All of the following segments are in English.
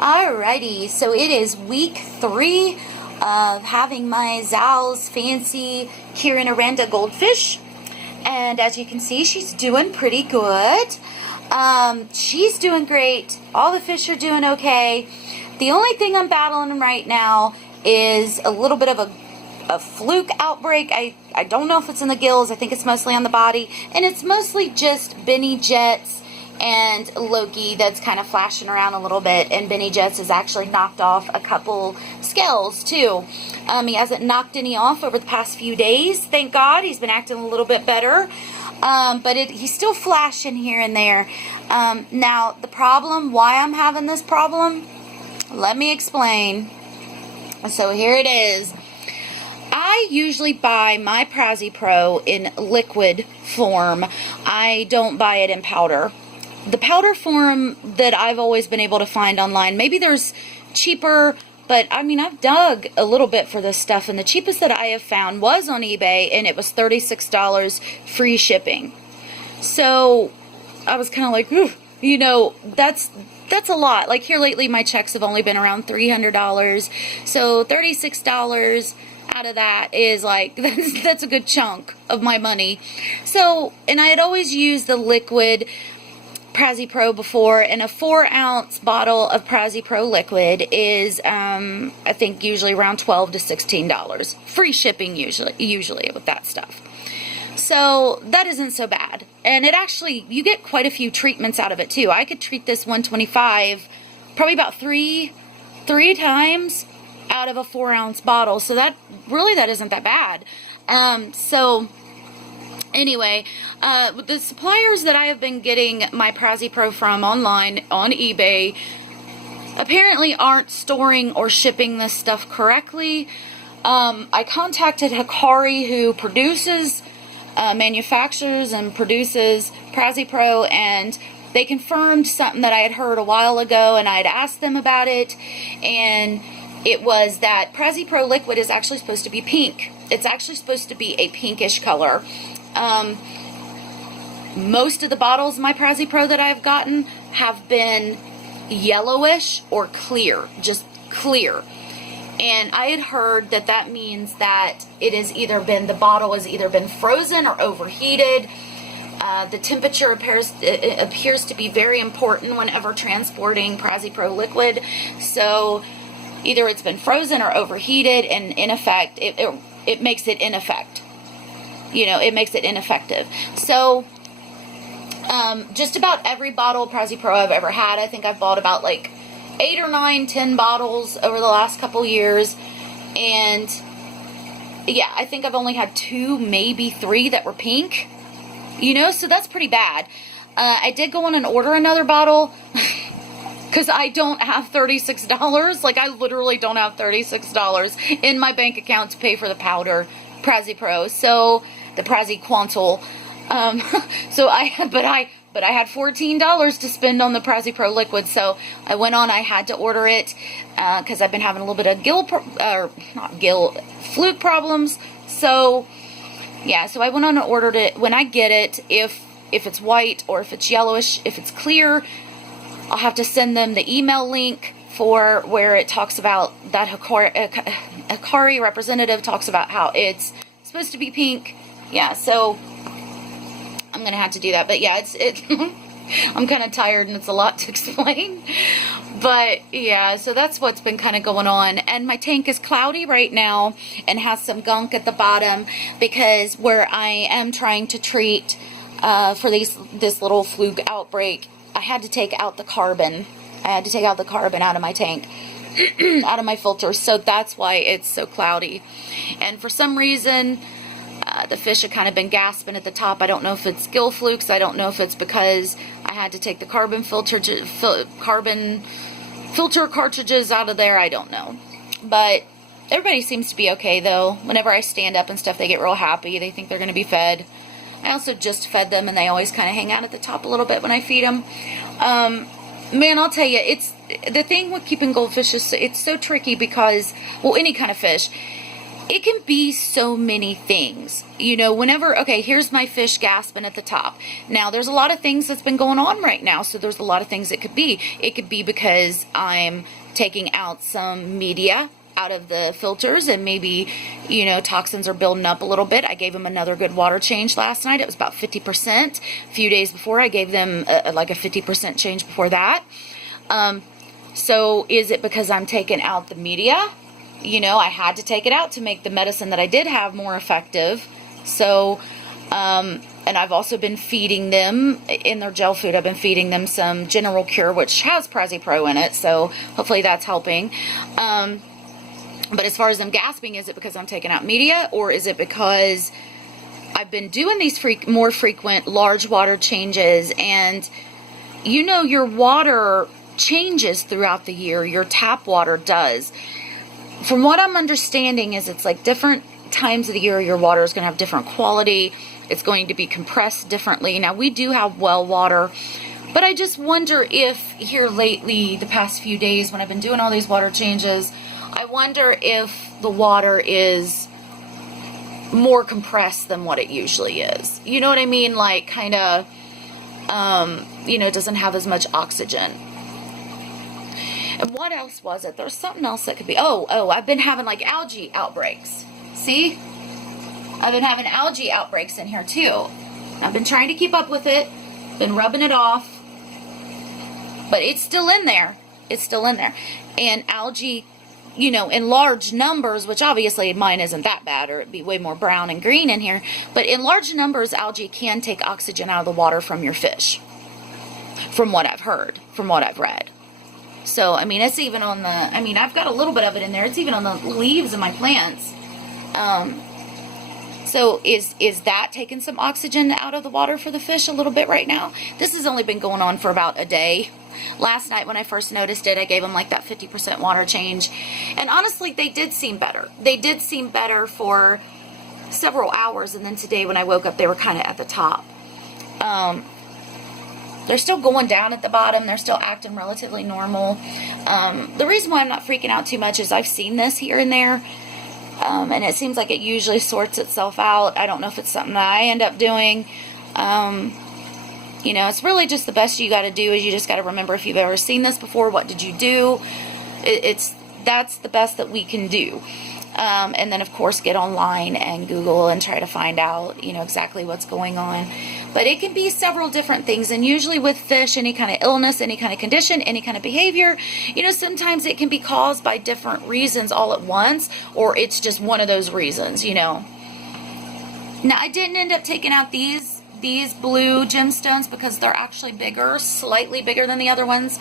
Alrighty, so it is week 3 of having my Zal's Fancy Kirin goldfish, and as you can see, she's doing pretty good. She's doing great. All the fish are doing okay. The only thing I'm battling right now is a little bit of a fluke outbreak. I don't know if it's in the gills. I think it's mostly on the body, and it's mostly just Benny Jets and Loki that's kind of flashing around a little bit, and Benny Jets has actually knocked off a couple scales too. He hasn't knocked any off over the past few days, thank God. He's been acting a little bit better, but he's still flashing here and there. Now the problem, why I'm having this problem, let me explain. So here it is. I usually buy my Prazipro in liquid form. I don't buy it in powder. The powder form that I've always been able to find online, maybe there's cheaper, but I mean, I've dug a little bit for this stuff, and the cheapest that I have found was on eBay, and it was $36 free shipping. So I was kind of like, ooh, you know, that's a lot. Like here lately, my checks have only been around $300, so $36 out of that is like, that's a good chunk of my money. So, and I had always used the liquid Prazipro before, and a 4-ounce bottle of Prazipro liquid is I think usually around $12 to $16 free shipping usually with that stuff. So that isn't so bad, and it actually, you get quite a few treatments out of it too. I could treat this 125 probably about three times out of a 4-ounce bottle, so that isn't that bad. So anyway, the suppliers that I have been getting my Prazipro from online on eBay apparently aren't storing or shipping this stuff correctly. I contacted Hikari, who manufactures and produces Prazipro, and they confirmed something that I had heard a while ago, and I had asked them about it, and it was that Prazipro liquid is actually supposed to be pink. It's actually supposed to be a pinkish color. Most of the bottles of my Prazipro that I've gotten have been yellowish or clear, just clear. And I had heard that that means that the bottle has either been frozen or overheated. The temperature appears to be very important whenever transporting Prazipro liquid. So either it's been frozen or overheated, and in effect, it makes it ineffective. You know, it makes it ineffective. So, just about every bottle of Prazipro I've ever had, I think I've bought about like 8 or 9, 10 bottles over the last couple years, and yeah, I think I've only had 2, maybe 3 that were pink, you know, so that's pretty bad. I did go on and order another bottle, because I don't have $36, like I literally don't have $36 in my bank account to pay for the powder Prazipro, so the Prezi Quantal. So I had $14 to spend on the Prazipro liquid, so I went on. I had to order it because I've been having a little bit of fluke problems. So yeah, so I went on and ordered it. When I get it, if it's white or if it's yellowish, if it's clear, I'll have to send them the email link for where it talks about that Hikari representative talks about how it's supposed to be pink. Yeah, so I'm gonna have to do that. But yeah, I'm kind of tired and it's a lot to explain. But yeah, so that's what's been kind of going on. And my tank is cloudy right now and has some gunk at the bottom because where I am trying to treat for this little fluke outbreak, I had to take out the carbon. I had to take out the carbon out of my tank, out of my filter, so that's why it's so cloudy. And for some reason, the fish have kind of been gasping at the top. I don't know if it's gill flukes. I don't know if it's because I had to take the carbon filter cartridges out of there. I don't know. But everybody seems to be okay, though. Whenever I stand up and stuff, they get real happy. They think they're going to be fed. I also just fed them, and they always kind of hang out at the top a little bit when I feed them. Man, I'll tell you, it's the thing with keeping goldfish is it's so tricky because, well, any kind of fish, It can be so many things. You know, whenever, okay, here's my fish gasping at the top. Now, there's a lot of things that's been going on right now, so there's a lot of things it could be. It could be because I'm taking out some media out of the filters, and maybe, you know, toxins are building up a little bit. I gave them another good water change last night. It was about 50%. A few days before, I gave them like a 50% change before that. So is it because I'm taking out the media? You know, I had to take it out to make the medicine that I did have more effective. So, and I've also been feeding them in their gel food. I've been feeding them some General Cure, which has Prazipro in it. So hopefully that's helping. But as far as them gasping, is it because I'm taking out media, or is it because I've been doing these more frequent large water changes? And you know, your water changes throughout the year. Your tap water does. From what I'm understanding is it's like different times of the year your water is going to have different quality. It's going to be compressed differently. Now, we do have well water, but I just wonder if here lately, the past few days when I've been doing all these water changes, I wonder if the water is more compressed than what it usually is. You know what I mean? Like kind of, you know, doesn't have as much oxygen. And what else was it? There's something else that could be. Oh, I've been having like algae outbreaks. See? I've been having algae outbreaks in here too. I've been trying to keep up with it. Been rubbing it off. But it's still in there. It's still in there. And algae, you know, in large numbers, which obviously mine isn't that bad, or it'd be way more brown and green in here. But in large numbers, algae can take oxygen out of the water from your fish. From what I've heard. From what I've read. So, I mean, it's even on the, I mean, I've got a little bit of it in there. It's even on the leaves of my plants. So is that taking some oxygen out of the water for the fish a little bit right now? This has only been going on for about a day. Last night when I first noticed it, I gave them like that 50% water change. And honestly, they did seem better. They did seem better for several hours. And then today when I woke up, they were kind of at the top. They're still going down at the bottom. They're still acting relatively normal. The reason why I'm not freaking out too much is I've seen this here and there. And it seems like it usually sorts itself out. I don't know if it's something that I end up doing. You know, it's really just the best you got to do is you just got to remember if you've ever seen this before, what did you do? That's the best that we can do. And then, of course, get online and Google and try to find out, you know, exactly what's going on. But it can be several different things. And usually with fish, any kind of illness, any kind of condition, any kind of behavior, you know, sometimes it can be caused by different reasons all at once, or it's just one of those reasons, you know. Now, I didn't end up taking out these blue gemstones because they're actually bigger, slightly bigger than the other ones.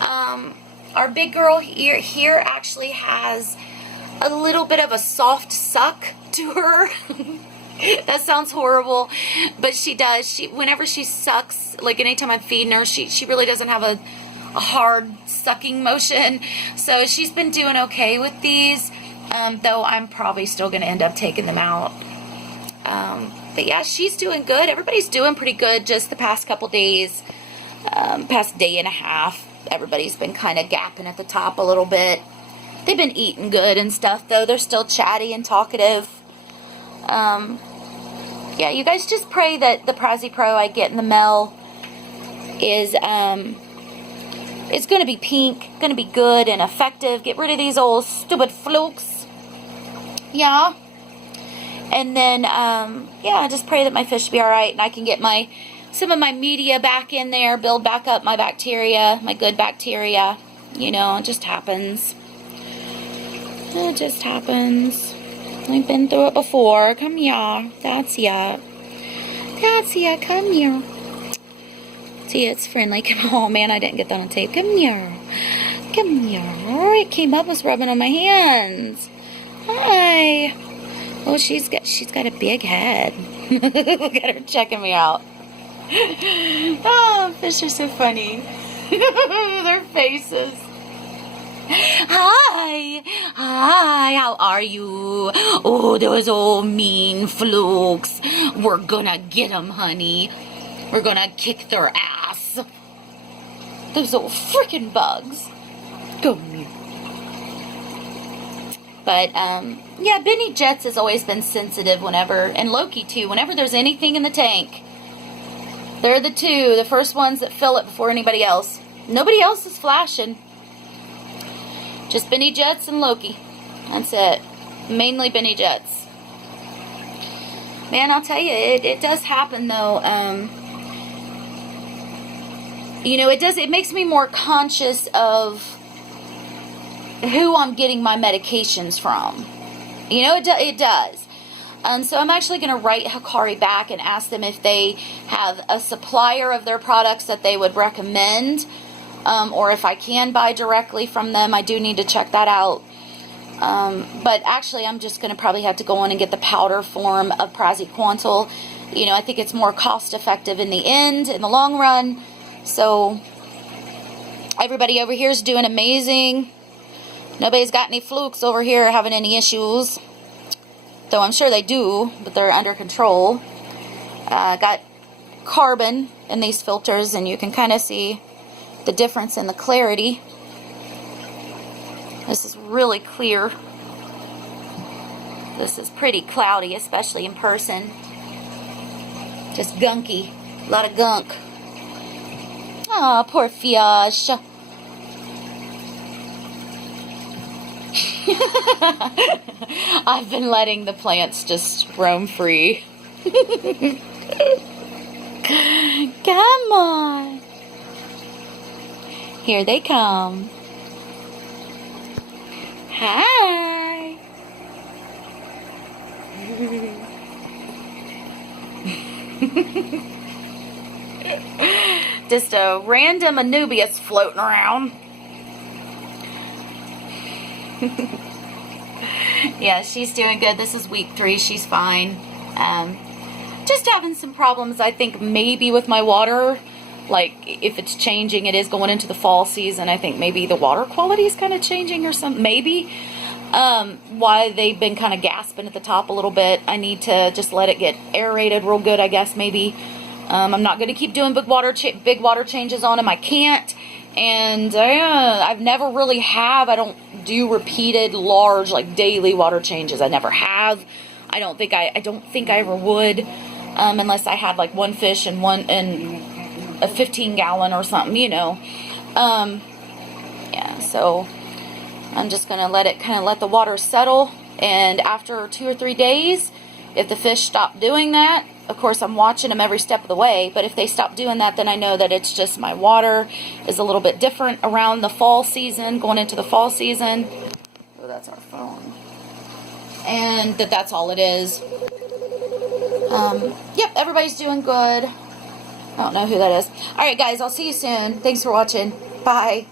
Our big girl here actually has a little bit of a soft suck to her. That sounds horrible, but she does. Whenever she sucks, like anytime I'm feeding her, she really doesn't have a hard sucking motion. So she's been doing okay with these, though I'm probably still going to end up taking them out. But yeah, she's doing good. Everybody's doing pretty good just the past couple days, past day and a half. Everybody's been kind of gapping at the top a little bit. They've been eating good and stuff, though. They're still chatty and talkative. Yeah, you guys just pray that the Prazipro I get in the mail is, it's going to be pink, going to be good and effective. Get rid of these old stupid flukes. Yeah. And then, yeah, just pray that my fish be all right and I can get some of my media back in there, build back up my bacteria, my good bacteria. You know, it just happens. It just happens. I've been through it before. Come here. That's ya. That's ya. Come here. See, it's friendly. Come on, man. I didn't get that on tape. Come here. Come here. Oh, it came up, was rubbing on my hands. Hi. Oh, she's got a big head. Look at her checking me out. Oh, fish are so funny. Their faces. Hi, how are you? Oh, those old mean flukes. We're gonna get them, honey. We're gonna kick their ass. Those old freaking bugs. Come here. But, yeah, Benny Jets has always been sensitive whenever, and Loki too, whenever there's anything in the tank. They're the first ones that fill it before anybody else. Nobody else is flashing. Just Benny Jets and Loki. That's it. Mainly Benny Jets. Man, I'll tell you, it does happen though. You know, it makes me more conscious of who I'm getting my medications from. You know, it does. So I'm actually going to write Hikari back and ask them if they have a supplier of their products that they would recommend, or if I can buy directly from them. I do need to check that out. But actually, I'm just going to probably have to go on and get the powder form of Praziquantel. You know, I think it's more cost effective in the end, in the long run. So everybody over here is doing amazing. Nobody's got any flukes over here having any issues. Though I'm sure they do, but they're under control. Got carbon in these filters, and you can kind of see the difference in the clarity. This is really clear. This is pretty cloudy, especially in person. Just gunky. A lot of gunk. Aw, poor fish. I've been letting the plants just roam free. Come on. Here they come. Hi. Just a random Anubias floating around. Yeah, she's doing good. This is week 3. She's fine. Just having some problems, I think, maybe with my water. Like, if it's changing, it is going into the fall season. I think maybe the water quality is kind of changing or something. Maybe. Why they've been kind of gasping at the top a little bit. I need to just let it get aerated real good, I guess, maybe. I'm not going to keep doing big water changes on them. I can't. And I've never really I don't do repeated, large, like daily water changes. I never have. I don't think I ever would, unless I had like one fish and a 15-gallon or something, you know. Yeah, so I'm just gonna let the water settle, and after 2 or 3 days, if the fish stop doing that, of course I'm watching them every step of the way, but if they stop doing that, then I know that it's just my water is a little bit different around the fall season, going into the fall season. Oh, that's our phone. And that's all it is. Yep, everybody's doing good. I don't know who that is. Alright guys, I'll see you soon. Thanks for watching. Bye.